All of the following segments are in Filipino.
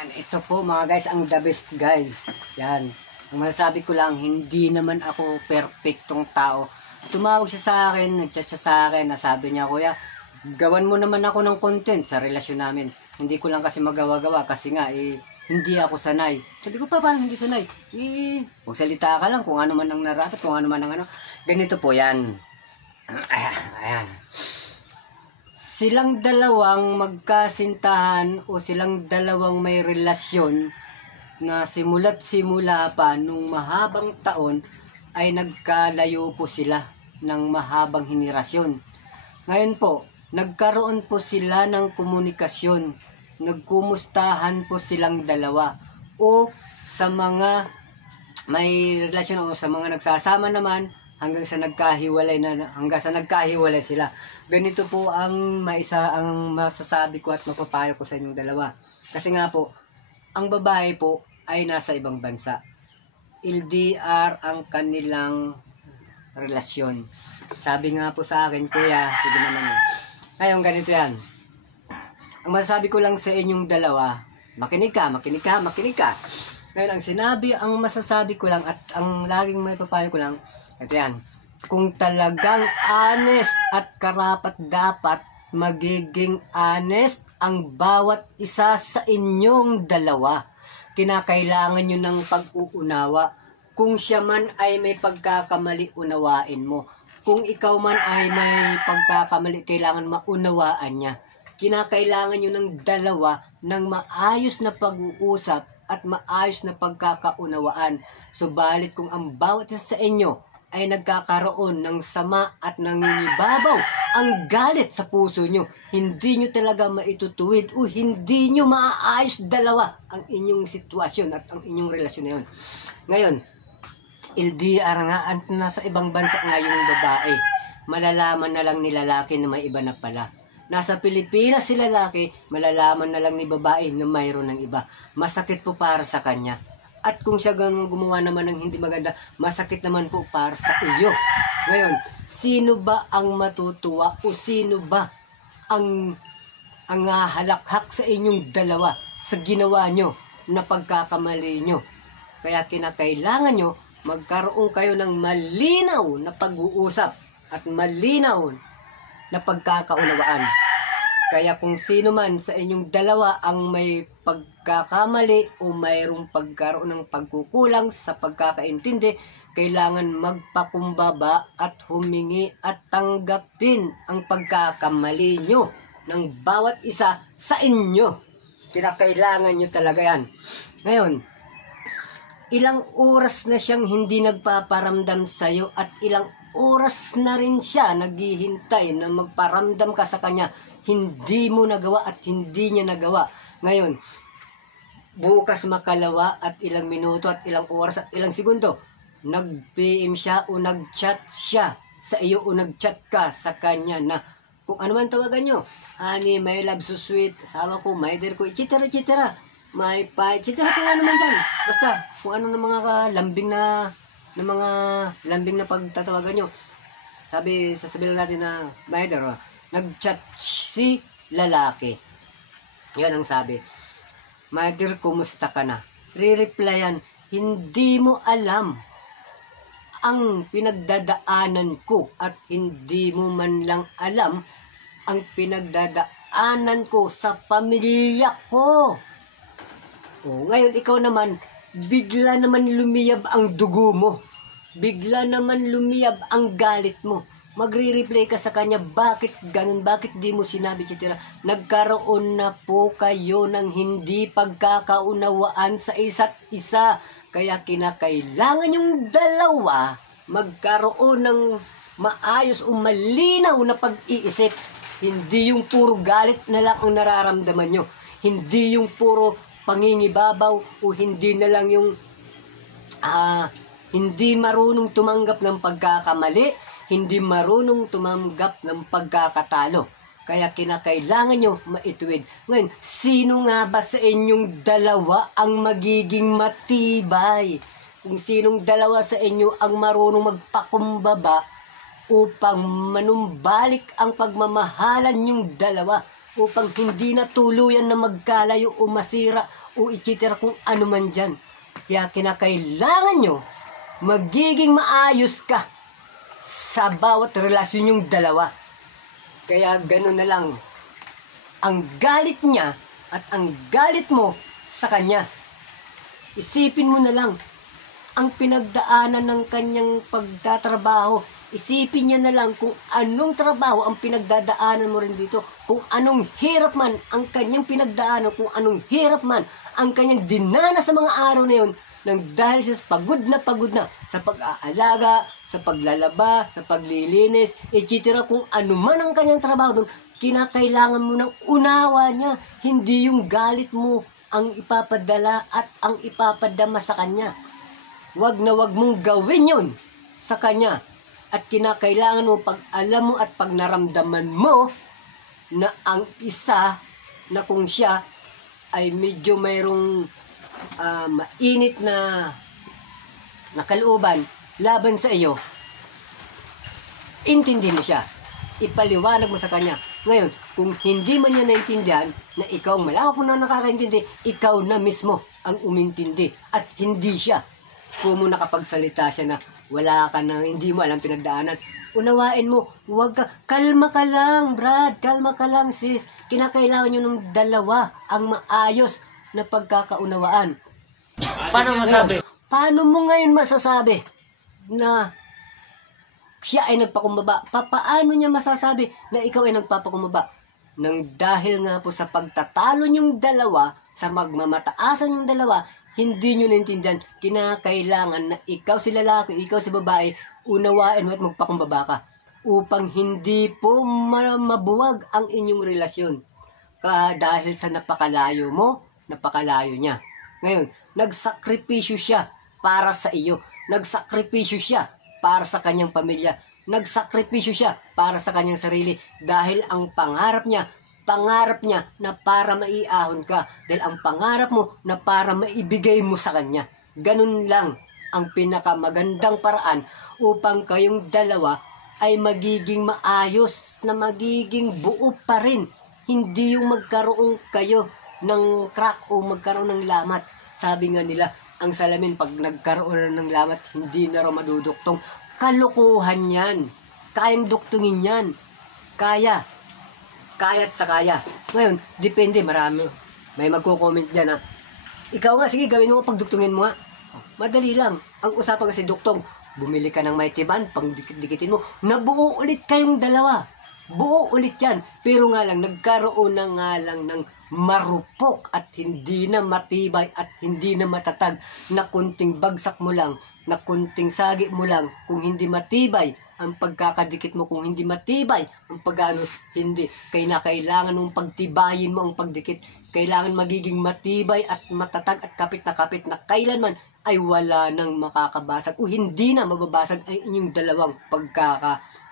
Yan, ito po mga guys, ang the best guys. Yan. Ang masasabi ko lang, hindi naman ako perfectong tao. Tumawag siya sa akin, nagchat siya sa akin, nasabi niya, kuya, gawan mo naman ako ng content sa relasyon namin. Hindi ko lang kasi magawa-gawa kasi nga, hindi ako sanay. Sabi ko pa, paano hindi sanay? Magsalita ka lang kung ano man ang narapat, kung ano man ang ano. Ganito po yan. Ayan. Silang dalawang magkasintahan o silang dalawang may relasyon na simula't simula pa nung mahabang taon ay nagkalayo po sila ng mahabang henerasyon. Ngayon po, nagkaroon po sila ng komunikasyon, nagkumustahan po silang dalawa o sa mga may relasyon o sa mga nagsasama naman hanggang sa nagkahiwalay sila. Ganito po ang masasabi ko at mapapayo ko sa inyong dalawa. Kasi nga po, ang babae po ay nasa ibang bansa. LDR ang kanilang relasyon. Sabi nga po sa akin, kuya, sige naman yun. Ngayon, ganito yan. Ang masasabi ko lang sa inyong dalawa, makinig ka. Ngayon, ang masasabi ko lang at ang laging may papayo ko lang, ito yan. Kung talagang honest at karapat dapat, magiging honest ang bawat isa sa inyong dalawa. Kinakailangan nyo ng pag-uunawa. Kung siya man ay may pagkakamali, unawain mo. Kung ikaw man ay may pagkakamali, kailangan maunawaan niya. Kinakailangan nyo ng dalawa ng maayos na pag-uusap at maayos na pagkakaunawaan. Subalit kung ang bawat isa sa inyo ay nagkakaroon ng sama at nangingibabaw ang galit sa puso nyo, hindi nyo talaga maitutuwid o hindi nyo maaayos dalawa ang inyong sitwasyon at ang inyong relasyon na yun. Ngayon, LDR nga at nasa ibang bansa nga yung babae, malalaman na lang ni lalaki na may iba na pala. Nasa Pilipinas si lalaki, malalaman na lang ni babae na mayroon ng iba. Masakit po para sa kanya. At kung siya gumawa naman ng hindi maganda, masakit naman po para sa iyo. Ngayon, sino ba ang matutuwa o sino ba ang halakhak sa inyong dalawa sa ginawa nyo na pagkakamali nyo? Kaya kinakailangan nyo magkaroon kayo ng malinaw na pag-uusap at malinaw na pagkakaunawaan. Kaya kung sino man sa inyong dalawa ang may pagkakamali o mayroong pagkaroon ng pagkukulang sa pagkakaintindi, kailangan magpakumbaba at humingi at tanggapin ang pagkakamali nyo ng bawat isa sa inyo. Kinakailangan nyo talaga yan. Ngayon, ilang oras na siyang hindi nagpaparamdam sa'yo at ilang oras na rin siya naghihintay na magparamdam ka sa kanya, hindi mo nagawa at hindi niya nagawa. Ngayon, bukas makalawa at ilang minuto at ilang oras at ilang segundo, nag-PM siya o nag-chat siya sa iyo o nag-chat ka sa kanya na kung ano man tawagan nyo, honey, my love, so sweet, asawa ko, my dear ko, etc. My pa, etc. kung ano man dyan. Basta, kung ano ng mga lambing na pagtatawagan nyo. Sasabihin natin na, my dear, nag-chat si lalaki. Yan ang sabi. My dear, kumusta ka na? Re-replyan, hindi mo alam ang pinagdadaanan ko at hindi mo man lang alam ang pinagdadaanan ko sa pamilya ko. Ngayon, ikaw naman, bigla naman lumiyab ang dugo mo. Bigla naman lumiyab ang galit mo. Magre-replay ka sa kanya, bakit ganun, bakit di mo sinabi, etc. Nagkaroon na po kayo ng hindi pagkakaunawaan sa isa't isa. Kaya kinakailangan yung dalawa magkaroon ng maayos o malinaw na pag-iisip. Hindi yung puro galit na lang ang nararamdaman nyo. Hindi yung puro pangingibabaw o hindi na lang yung hindi marunong tumanggap ng pagkakamali, hindi marunong tumanggap ng pagkakatalo. Kaya kinakailangan nyo maituwid. Ngayon, sino nga ba sa inyong dalawa ang magiging matibay? Kung sinong dalawa sa inyo ang marunong magpakumbaba upang manumbalik ang pagmamahalan yung dalawa, upang hindi na tuluyan na magkalayo o masira o etc. kung ano man dyan. Kaya kinakailangan nyo magiging maayos ka sa bawat relasyon yung dalawa. Kaya gano'n na lang ang galit niya at ang galit mo sa kanya. Isipin mo na lang ang pinagdaanan ng kanyang pagtatrabaho. Isipin niya na lang kung anong trabaho ang pinagdadaanan mo rin dito. Kung anong hirap man ang kanyang pinagdaanan, kung anong hirap man ang kanyang dinana sa mga araw na yun, nang dahil siya pagod na sa pag-aalaga, sa paglalaba, sa paglilinis, etc. Kung ano man ang kanyang trabaho doon, kinakailangan mo ng unawa niya. Hindi yung galit mo ang ipapadala at ang ipapadama sa kanya. Wag na wag mong gawin yun sa kanya. At kinakailangan mo pag alam mo at pag naramdaman mo na ang isa na kung siya ay medyo mayroong mainit na kalooban laban sa iyo, intindi mo siya. Ipaliwanag mo sa kanya. Ngayon, kung hindi man niya naintindihan na ikaw ang malawak mo na nakakaintindi, ikaw na mismo ang umintindi at hindi siya. Kung mo nakapagsalita siya na wala ka na, hindi mo alam pinagdaanan, unawain mo. Huwag ka, kalma ka lang, Brad, kalma ka lang, sis. Kinakailangan nyo ng dalawa ang maayos na pagkakaunawaan. Paano masabi? Paano mo ngayon masasabi na siya ay nagpakumbaba? Paano niya masasabi na ikaw ay nagpapakumbaba? Nang dahil nga po sa pagtatalo niyong dalawa, sa magmamataasan yung dalawa, hindi nyo naintindihan, kinakailangan na ikaw si lalaki, ikaw si babae, unawain mo at magpakumbaba ka upang hindi po mabuwag ang inyong relasyon. Dahil sa napakalayo mo, napakalayo niya. Ngayon, nagsakripisyo siya para sa iyo. Nagsakripisyo siya para sa kanyang pamilya. Nagsakripisyo siya para sa kanyang sarili. Dahil ang pangarap niya na para maiahon ka. Dahil ang pangarap mo na para maibigay mo sa kanya. Ganun lang ang pinakamagandang paraan upang kayong dalawa ay magiging maayos, na magiging buo pa rin. Hindi yung magkaroon kayo ng crack o magkaroon ng lamat. Sabi nga nila, ang salamin pag nagkaroon ng lamat, hindi na raw maduduktong. Kalokohan yan. Kayang duktungin yan. Kaya. Kaya't sa kaya. Ngayon, depende, marami. May magko-comment dyan na, ikaw nga, sige, gawin mo, pagduktungin mo nga. Madali lang. Ang usapan kasi duktong, bumili ka ng mighty band, pang dikitin mo, nabuo ulit kayong dalawa. Buo ulit yan. Pero nga lang, nagkaroon na nga lang ng marupok at hindi na matibay at hindi na matatag na kunting bagsak mo lang, na kunting sagi mo lang, kung hindi matibay ang pagkakadikit mo, kung hindi matibay ang pagano, hindi. Kailangan mong pagtibayin mo ang pagdikit. Kailangan magiging matibay at matatag at kapit na kailanman ay wala nang makakabasag o hindi na mababasag ay inyong dalawang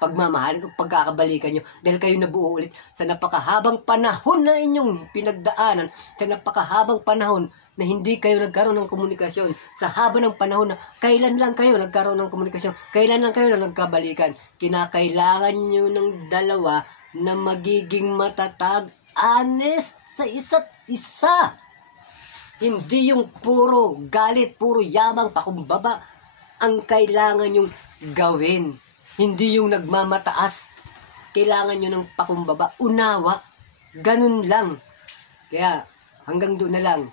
pagmamahalan o pagkakabalikan nyo, dahil kayo nabuo ulit sa napakahabang panahon na inyong pinagdaanan, sa napakahabang panahon na hindi kayo nagkaroon ng komunikasyon, sa haba ng panahon na kailan lang kayo nagkaroon ng komunikasyon, kailan lang kayo na nagkabalikan. Kinakailangan nyo ng dalawa na magiging matatag, honest sa isa't isa. Hindi yung puro galit, puro yamang, pakumbaba ang kailangan yung gawin. Hindi yung nagmamataas. Kailangan nyo ng pakumbaba, unawa. Ganun lang. Kaya hanggang doon na lang.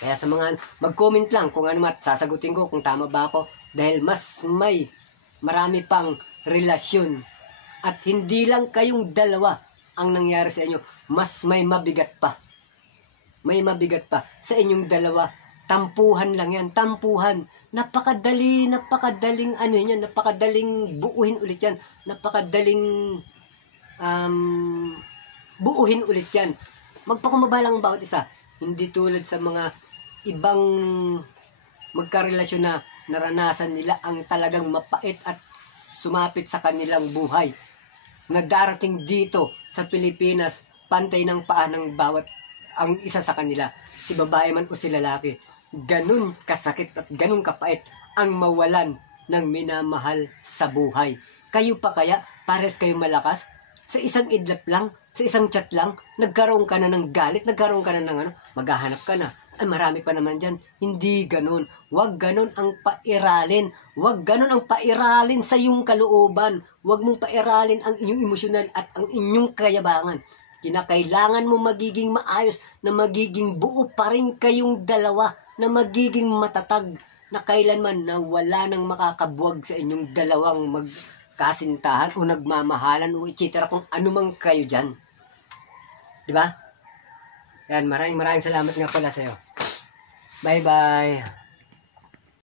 Kaya sa mga mag-comment lang kung ano at sasagutin ko kung tama ba ako. Dahil mas marami pang relasyon. At hindi lang kayong dalawa ang nangyari sa inyo. Mas may mabigat pa. May mabigat pa sa inyong dalawa. Tampuhan lang yan, tampuhan. Napakadaling napakadaling buuhin ulit yan. Napakadaling buuhin ulit yan. Magpakumbaba lang ang bawat isa. Hindi tulad sa mga ibang magkarelasyon na naranasan nila ang talagang mapait at sumapit sa kanilang buhay. Na darating dito sa Pilipinas, pantay ng paa ng bawat ang isa sa kanila, si babae man o si lalaki. Ganun kasakit at ganun kapait ang mawalan ng minamahal sa buhay. Kayo pa kaya, pares kayo malakas? Sa isang idlap lang, sa isang chat lang, nagkaroon ka na ng galit, nagkaroon ka na ng maghahanap ka na. ay marami pa naman dyan. Hindi ganun. Huwag ganun ang pairalin. Huwag ganun ang pairalin sa iyong kalooban. Huwag mong pairalin ang inyong emosyonal at ang inyong kayabangan. Kinakailangan mo magiging maayos, na magiging buo pa rin kayong dalawa, na magiging matatag, na kailanman na wala nang makakabuwag sa inyong dalawang magkasintahan o nagmamahalan o etc. kung anumang kayo dyan. Diba? Yan, maraming salamat nga pala sa'yo. Bye-bye.